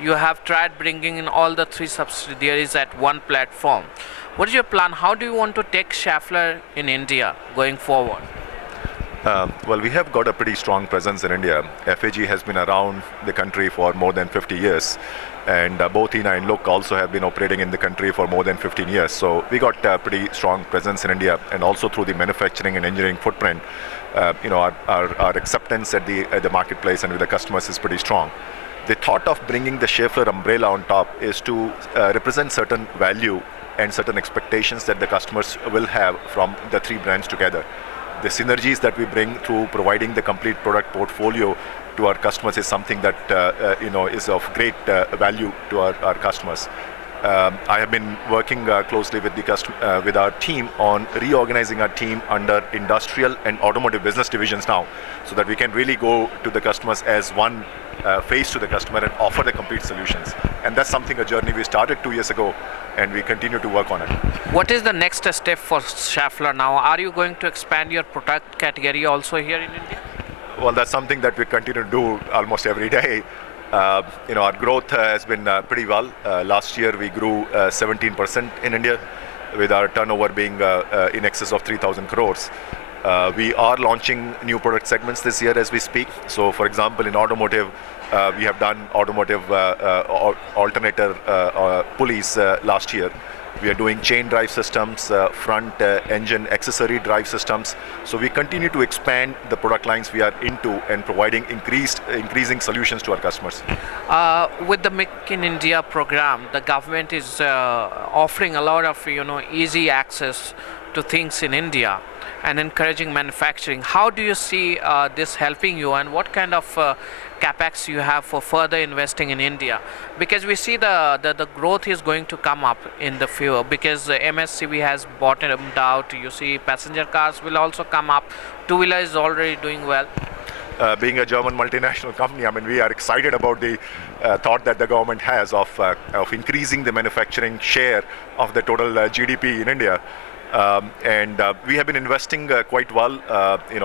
you have tried bringing in all the three subsidiaries at one platform. What is your plan? How do you want to take Schaffler in India going forward? Well, we have got a pretty strong presence in India. FAG has been around the country for more than 50 years, and both INA and LOC also have been operating in the country for more than 15 years. So we got a pretty strong presence in India, and also through the manufacturing and engineering footprint, our acceptance at the marketplace and with the customers is pretty strong. The thought of bringing the Schaeffler umbrella on top is to represent certain value and certain expectations that the customers will have from the three brands together. The synergies that we bring through providing the complete product portfolio to our customers is something that is of great value to our customers. I have been working closely with our team on reorganizing our team under industrial and automotive business divisions now, so that we can really go to the customers as one face to the customer and offer the complete solutions. And that's a journey we started 2 years ago, and we continue to work on it. What is the next step for Schaffler now? Are you going to expand your product category also here in India? Well, that's something that we continue to do almost every day. Our growth has been pretty well. Last year we grew 17% in India, with our turnover being in excess of 3,000 crores. We are launching new product segments this year as we speak. So, for example, in automotive, we have done automotive alternator pulleys last year. We are doing chain drive systems, front engine accessory drive systems. So we continue to expand the product lines we are into and providing increasing solutions to our customers. With the Make in India program, the government is offering a lot of easy access to things in India and encouraging manufacturing. How do you see this helping you, and what kind of capex you have for further investing in India? Because we see the growth is going to come up in the future, because the MSCV has bottomed out. You see passenger cars will also come up. Two-wheeler is already doing well. Being a German multinational company, we are excited about the thought that the government has of increasing the manufacturing share of the total GDP in India. We have been investing quite well.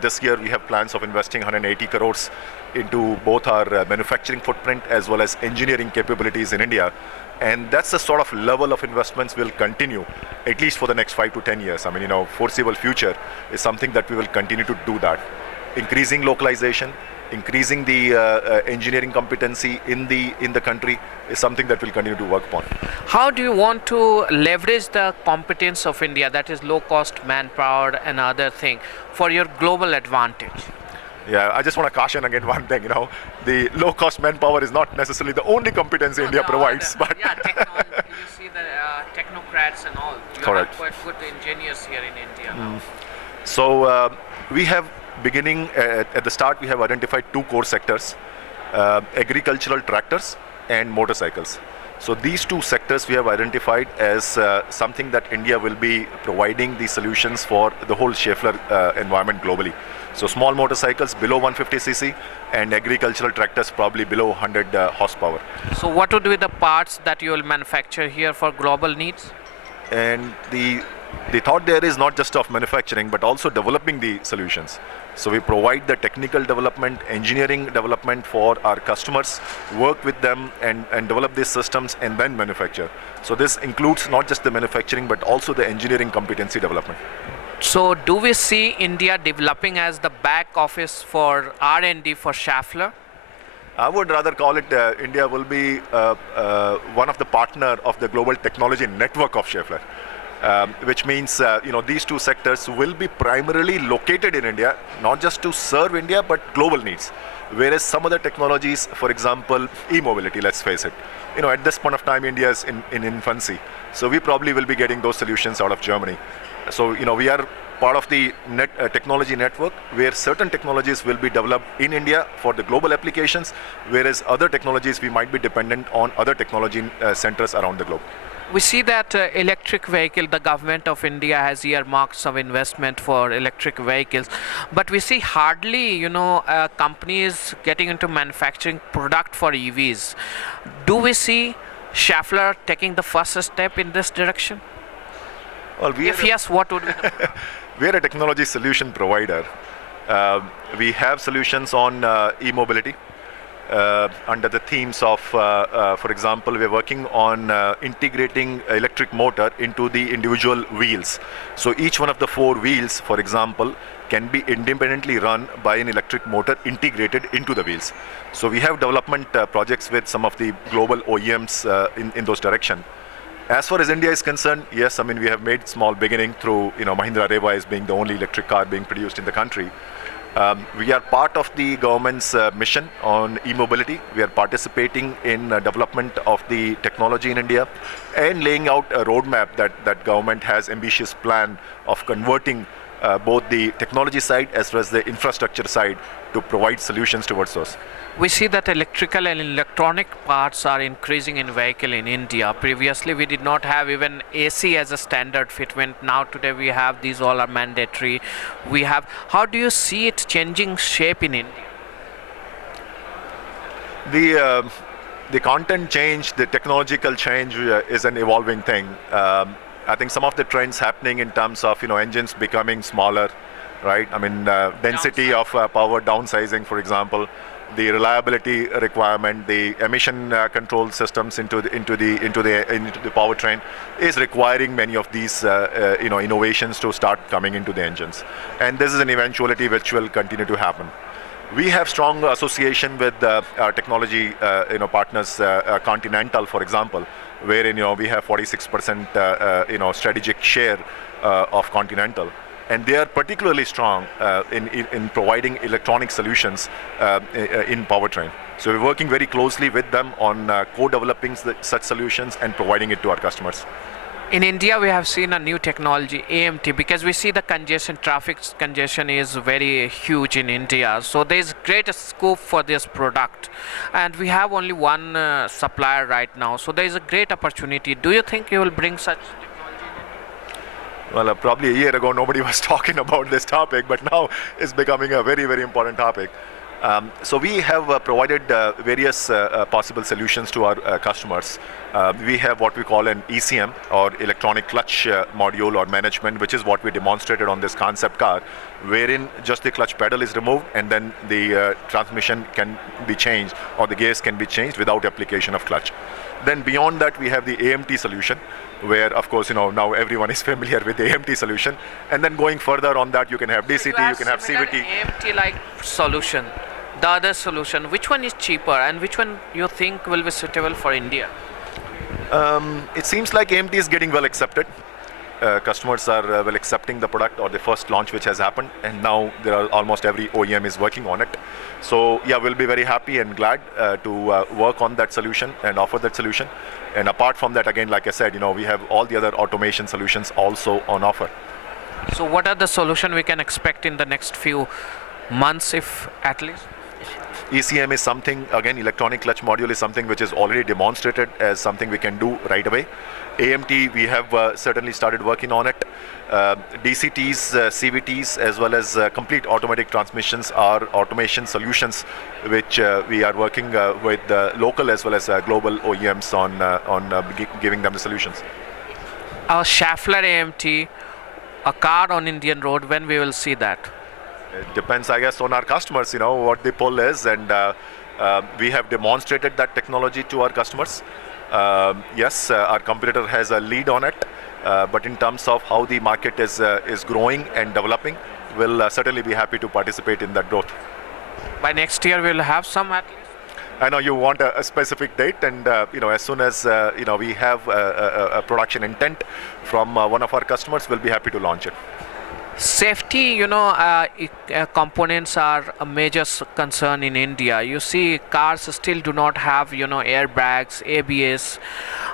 This year we have plans of investing 180 crores into both our manufacturing footprint as well as engineering capabilities in India. And that's the sort of level of investments will continue at least for the next 5 to 10 years. Foreseeable future is something that we will continue to do that. Increasing localization, increasing the engineering competency in the country is something that we'll continue to work upon. How do you want to leverage the competence of India, that is low cost manpower and other thing, for your global advantage? Yeah, I just want to caution again one thing, the low cost manpower is not necessarily the only competence India provides. But yeah, you see the technocrats and all. You Correct. have quite good engineers here in India now. So we have beginning at the start, we have identified two core sectors, agricultural tractors and motorcycles. So these two sectors we have identified as something that India will be providing the solutions for the whole Schaeffler environment globally. So small motorcycles below 150cc and agricultural tractors probably below 100 horsepower. So what would be the parts that you will manufacture here for global needs? And the thought there is not just of manufacturing but also developing the solutions. So we provide the technical development, engineering development for our customers, work with them and develop these systems and then manufacture. So this includes not just the manufacturing but also the engineering competency development. So do we see India developing as the back office for R&D for Schaffler? I would rather call it India will be one of the partner of the global technology network of Schaeffler. Which means these two sectors will be primarily located in India, not just to serve India but global needs. Whereas some other technologies, for example, e-mobility, let's face it, at this point of time India is in infancy. So we probably will be getting those solutions out of Germany. So we are part of the technology network where certain technologies will be developed in India for the global applications, whereas other technologies we might be dependent on other technology centers around the globe. We see that electric vehicle, the government of India has earmarked some investment for electric vehicles, but we see hardly, companies getting into manufacturing product for EVs. Do we see Schaffler taking the first step in this direction? Well, if yes, what would be the we are a technology solution provider. We have solutions on e-mobility. under the themes of, for example, we're working on integrating electric motor into the individual wheels. So each one of the four wheels, for example, can be independently run by an electric motor integrated into the wheels. So we have development projects with some of the global OEMs in those direction. As far as India is concerned, yes, I mean, we have made small beginning through, Mahindra Reva as being the only electric car being produced in the country. We are part of the government's mission on e-mobility. We are participating in development of the technology in India and laying out a roadmap that government has ambitious plan of converting both the technology side as well as the infrastructure side to provide solutions towards those. We see that electrical and electronic parts are increasing in vehicle in India. Previously, we did not have even AC as a standard fitment. Now today we have these all are mandatory. We have. How do you see it changing shape in India? The content change, the technological change is an evolving thing. I think some of the trends happening in terms of engines becoming smaller, right? I mean density of power downsizing, for example. The reliability requirement, the emission control systems into the powertrain is requiring many of these innovations to start coming into the engines, and this is an eventuality which will continue to happen. We have strong association with our technology partners, Continental, for example, wherein we have 46% strategic share of Continental. And they are particularly strong in providing electronic solutions in powertrain. So we're working very closely with them on co-developing such solutions and providing it to our customers. In India, we have seen a new technology, AMT, because we see the congestion, traffic congestion is very huge in India. So there is great scope for this product. And we have only one supplier right now. So there is a great opportunity. Do you think you will bring such technology? Well, probably a year ago, nobody was talking about this topic, but now it's becoming a very, very important topic. So we have provided various possible solutions to our customers. We have what we call an ECM, or electronic clutch module or management, which is what we demonstrated on this concept car, wherein just the clutch pedal is removed and then the transmission can be changed or the gears can be changed without application of clutch. Then beyond that, we have the AMT solution, where of course now everyone is familiar with the AMT solution, and then going further on that, you can have DCT, you can have CVT. AMT like solution, the other solution, which one is cheaper and which one you think will be suitable for India? It seems like AMT is getting well accepted. Customers are well accepting the product or the first launch which has happened, and now there are almost every OEM is working on it. So yeah, we'll be very happy and glad to work on that solution and offer that solution. And apart from that, again, like I said, we have all the other automation solutions also on offer. So what are the solutions we can expect in the next few months, if at least? ECM is something, again, electronic clutch module is something which is already demonstrated as something we can do right away. AMT, we have certainly started working on it. DCTs, CVTs, as well as complete automatic transmissions are automation solutions which we are working with local as well as global OEMs on giving them the solutions. Our Schaffler AMT, a car on Indian road, when we will see that? It depends, I guess, on our customers, what the pull is, and we have demonstrated that technology to our customers. Yes, our competitor has a lead on it, but in terms of how the market is growing and developing, we'll certainly be happy to participate in that growth. By next year, we'll have some at least? I know you want a specific date, and as soon as we have a production intent from one of our customers, we'll be happy to launch it. Safety, components are a major concern in India. You see, cars still do not have, airbags, ABS.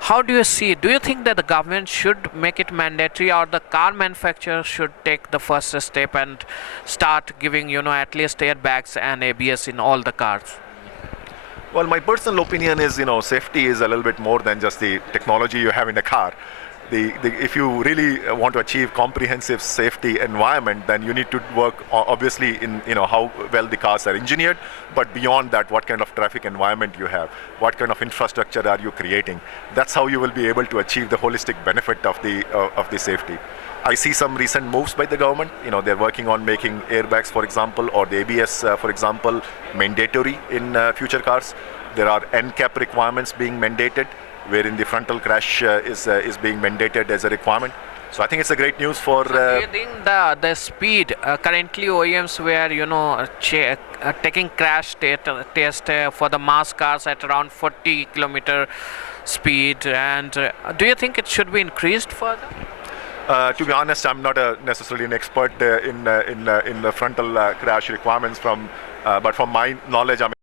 How do you see it? Do you think that the government should make it mandatory, or the car manufacturer should take the first step and start giving, at least airbags and ABS in all the cars? Well, my personal opinion is, safety is a little bit more than just the technology you have in a car. If you really want to achieve comprehensive safety environment, then you need to work obviously in how well the cars are engineered, but beyond that, what kind of traffic environment you have, what kind of infrastructure are you creating. That's how you will be able to achieve the holistic benefit of the safety. I see some recent moves by the government. They're working on making airbags, for example, or the ABS, for example, mandatory in future cars. There are NCAP requirements being mandated, wherein the frontal crash is being mandated as a requirement. So I think it's a great news for. So do you think the speed currently OEMs were taking crash test for the mass cars at around 40 kilometer speed, and do you think it should be increased further? To be honest, I'm not necessarily an expert in the frontal crash requirements but from my knowledge,